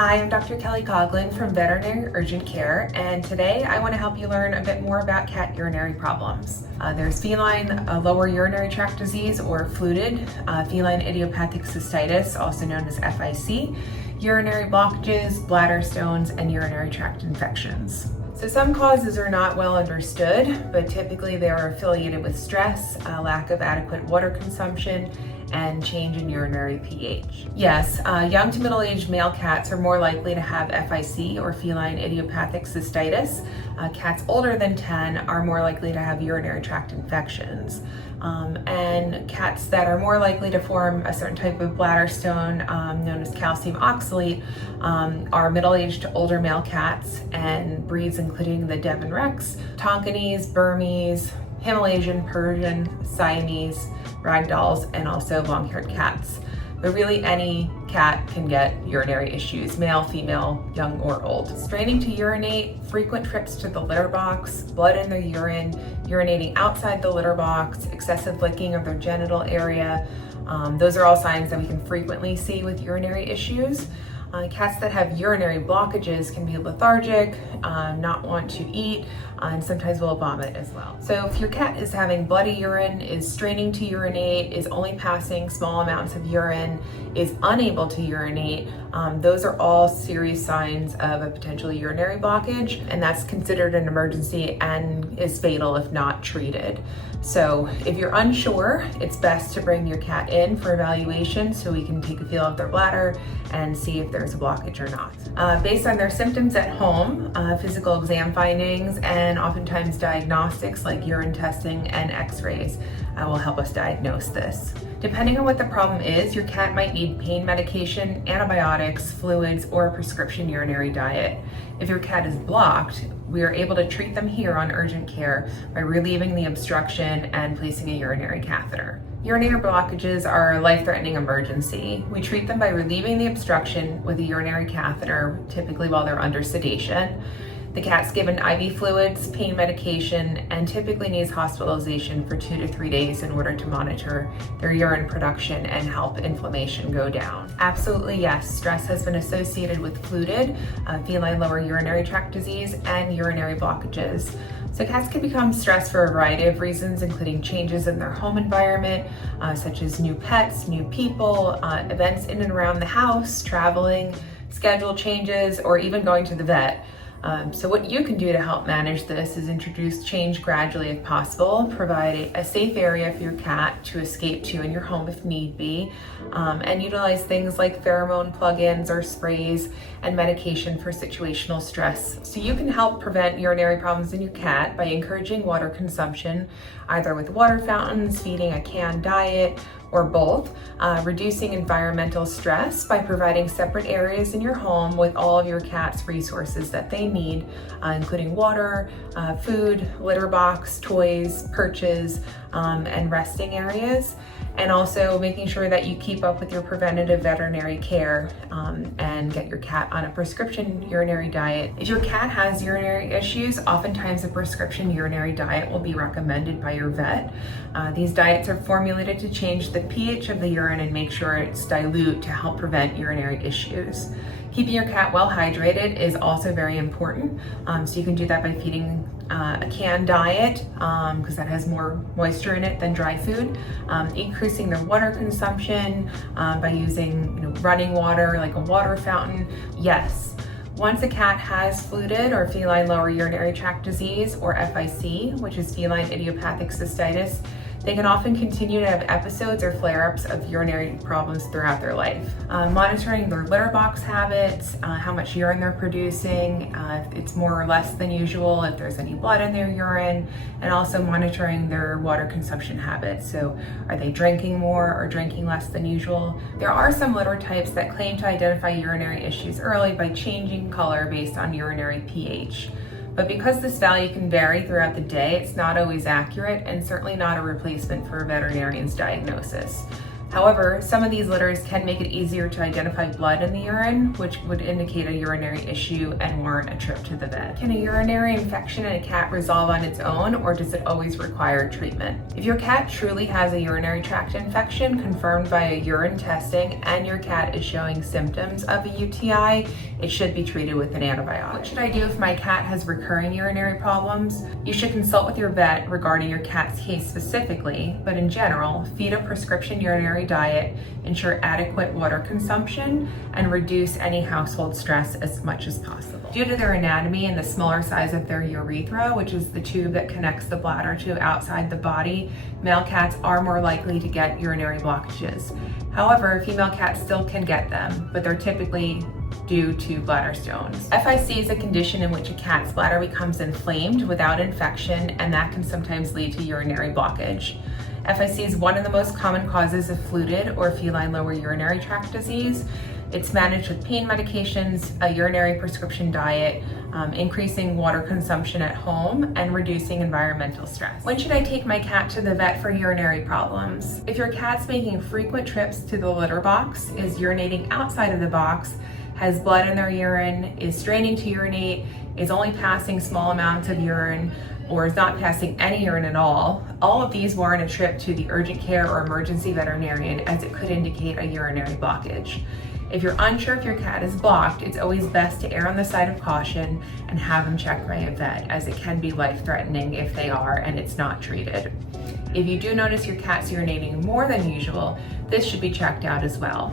Hi, I'm Dr. Kelly Coughlin from Veterinary Urgent Care, and today I want to help you learn a bit more about cat urinary problems. There's feline lower urinary tract disease, or fluted, feline idiopathic cystitis, also known as FIC, urinary blockages, bladder stones, and urinary tract infections. So some causes are not well understood, but typically they are affiliated with stress, lack of adequate water consumption, and change in urinary pH. Yes, young to middle-aged male cats are more likely to have FIC, or feline idiopathic cystitis. Cats older than 10 are more likely to have urinary tract infections. And cats that are more likely to form a certain type of bladder stone, known as calcium oxalate, are middle-aged to older male cats, and breeds including the Devon Rex, Tonkinese, Burmese, Himalayan, Persian, Siamese, ragdolls, and also long-haired cats. But really any cat can get urinary issues, male, female, young or old. Straining to urinate, frequent trips to the litter box, blood in their urine, urinating outside the litter box, excessive licking of their genital area. Those are all signs that we can frequently see with urinary issues. Cats that have urinary blockages can be lethargic, not want to eat, and sometimes will vomit as well. So if your cat is having bloody urine, is straining to urinate, is only passing small amounts of urine, is unable to urinate, those are all serious signs of a potential urinary blockage, and that's considered an emergency and is fatal if not treated. So if you're unsure, it's best to bring your cat in for evaluation so we can take a feel of their bladder and see if there's a blockage or not. Based on their symptoms at home, physical exam findings, and oftentimes diagnostics like urine testing and x-rays will help us diagnose this. Depending on what the problem is, your cat might need pain medication, antibiotics, fluids, or a prescription urinary diet. If your cat is blocked, we are able to treat them here on urgent care by relieving the obstruction and placing a urinary catheter. Urinary blockages are a life-threatening emergency. We treat them by relieving the obstruction with a urinary catheter, typically while they're under sedation. The cat's given IV fluids, pain medication, and typically needs hospitalization for 2 to 3 days in order to monitor their urine production and help inflammation go down. Absolutely yes, stress has been associated with fluted, feline lower urinary tract disease, and urinary blockages. So cats can become stressed for a variety of reasons, including changes in their home environment, such as new pets, new people, events in and around the house, traveling, schedule changes, or even going to the vet. So what you can do to help manage this is introduce change gradually if possible, provide a safe area for your cat to escape to in your home if need be, and utilize things like pheromone plugins or sprays and medication for situational stress. So you can help prevent urinary problems in your cat by encouraging water consumption, either with water fountains, feeding a canned diet, or both, reducing environmental stress by providing separate areas in your home with all of your cat's resources that they need, including water, food, litter box, toys, perches, and resting areas. And also making sure that you keep up with your preventative veterinary care and get your cat on a prescription urinary diet. If your cat has urinary issues, oftentimes a prescription urinary diet will be recommended by your vet. These diets are formulated to change the pH of the urine and make sure it's dilute to help prevent urinary issues. Keeping your cat well hydrated is also very important. So you can do that by feeding a canned diet, because that has more moisture in it than dry food. Increasing their water consumption by using running water like a water fountain. Yes. Once a cat has fluted or feline lower urinary tract disease, or FIC, which is feline idiopathic cystitis, they can often continue to have episodes or flare-ups of urinary problems throughout their life. Monitoring their litter box habits, how much urine they're producing, if it's more or less than usual, if there's any blood in their urine, and also monitoring their water consumption habits. So are they drinking more or drinking less than usual? There are some litter types that claim to identify urinary issues early by changing color based on urinary pH. But because this value can vary throughout the day, it's not always accurate and certainly not a replacement for a veterinarian's diagnosis. However, some of these litters can make it easier to identify blood in the urine, which would indicate a urinary issue and warrant a trip to the vet. Can a urinary infection in a cat resolve on its own, or does it always require treatment? If your cat truly has a urinary tract infection confirmed by a urine testing and your cat is showing symptoms of a UTI, it should be treated with an antibiotic. What should I do if my cat has recurring urinary problems? You should consult with your vet regarding your cat's case specifically, but in general, feed a prescription urinary diet, ensure adequate water consumption, and reduce any household stress as much as possible. Due to their anatomy and the smaller size of their urethra, which is the tube that connects the bladder to outside the body, male cats are more likely to get urinary blockages. However, female cats still can get them, but they're typically due to bladder stones. FIC is a condition in which a cat's bladder becomes inflamed without infection, and that can sometimes lead to urinary blockage. FIC is one of the most common causes of fluted or feline lower urinary tract disease. It's managed with pain medications, a urinary prescription diet, increasing water consumption at home, and reducing environmental stress. When should I take my cat to the vet for urinary problems? If your cat's making frequent trips to the litter box, is urinating outside of the box, has blood in their urine, is straining to urinate, is only passing small amounts of urine, or is not passing any urine at all of these warrant a trip to the urgent care or emergency veterinarian, as it could indicate a urinary blockage. If you're unsure if your cat is blocked, it's always best to err on the side of caution and have them checked by a vet, as it can be life-threatening if they are and it's not treated. If you do notice your cat's urinating more than usual, this should be checked out as well.